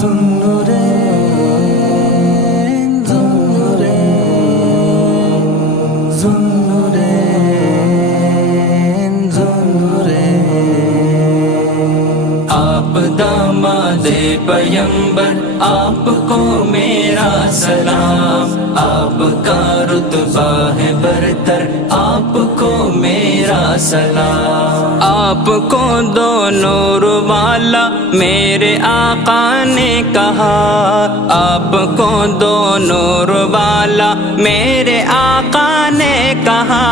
آپ داماد پیمبر آپ کو میرا سلام، آپ کا رتبہ ہے برتر آپ کو میرا سلام۔ آپ کو دو نور والا میرے آقا نے کہا، آپ کو دو نور والا میرے آقا نے کہا،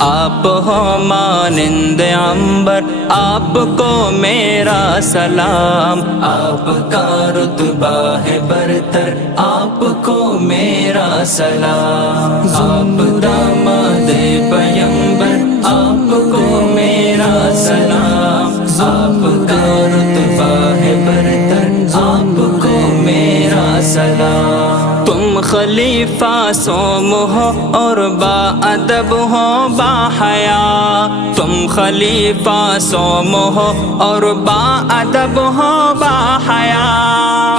آپ ہو مانند عنبر آپ کو میرا سلام، آپ کا رتبہ ہے برتر آپ کو میرا سلام۔ آپ داماد پیمبر آپ کو میرا سلام، آپ کا رتبہ ہے برتر آپ کو میرا سلام۔ تم خلیفہ سوم ہو اور با ادب ہو با حیا، تم خلیفہ سوم ہو اور با ادب ہو با حیا،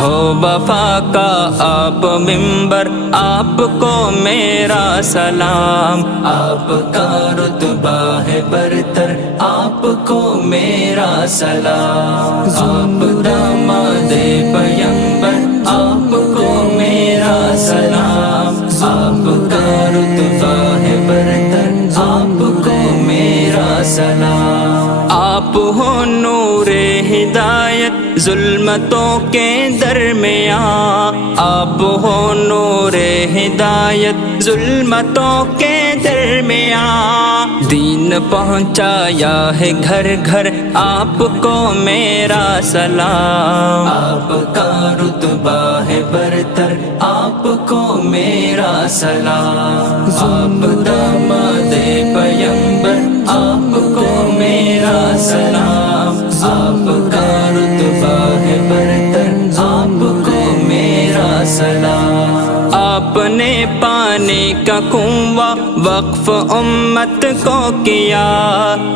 ہو وفا کا آپ ممبر آپ کو میرا سلام، آپ کا رتبہ ہے برتر آپ کو میرا سلام۔ آپ داماد پیمبر آپ کو میرا سلام، آپ کا رتبہ ہے برتر آپ کو میرا سلام۔ آپ ہو نور ہدایت ظلمتوں کے درمیان، آپ ہو نور ہدایت ظلمتوں کے درمیان، دین پہنچایا ہے گھر گھر آپ کو میرا سلام، آپ کا رتبہ ہے برتر آپ کو میرا سلام۔ آپ داماد پیمبر آپ کو میرا سلام، آپ کا رتبہ ہے برتر آپ کو میرا سلام۔ آپ نے پانی کا کنواں وقف امت کو کیا،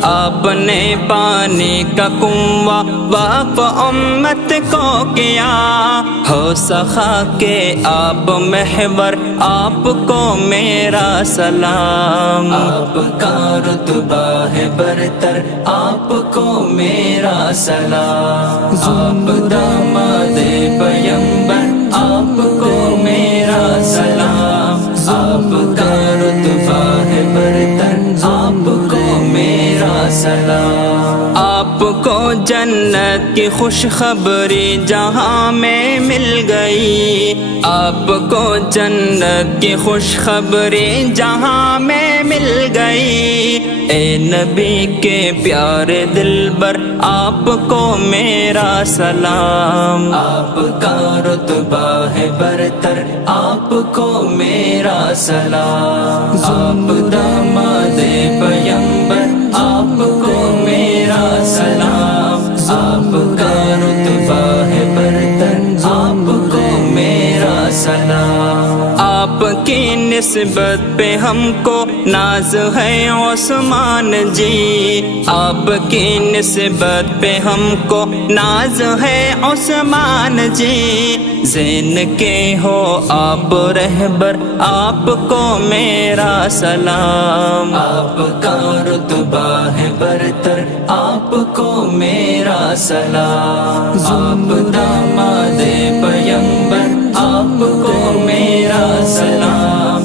آپ نے پانی کا کنواں وقف امت کو کیا، ہو سخا کے آپ محور آپ کو میرا سلام، آپ کا رتبہ ہے برتر آپ کو میرا سلام۔ آپ داماد پیمبر آپ کو میرا سلام، آپ کا رتبہ ہے برتر آپ کو میرا سلام۔ آپ کو جنت کی خوشخبری جہاں میں مل گئی، آپ کو جنت کی خوشخبری جہاں میں مل گئی، اے نبی کے پیارے دلبر آپ کو میرا سلام، آپ کا رتبہ ہے برتر آپ کو میرا سلام۔ آپ داماد پیمبر آپ کو میرا سلام، آپ کا رتبہ ہے برتر آپ کو میرا سلام۔ آپ کی نسبت پہ ہم کو ناز ہے عثمان جی، آپ کی نسبت پہ ہم کو ناز ہے عثمان جی، زین کے ہو آپ رہبر آپ کو میرا سلام، آپ کا رتبہ ہے برتر آپ کو میرا سلام۔ آپ داماد پیمبر آپ کو میرا سلام،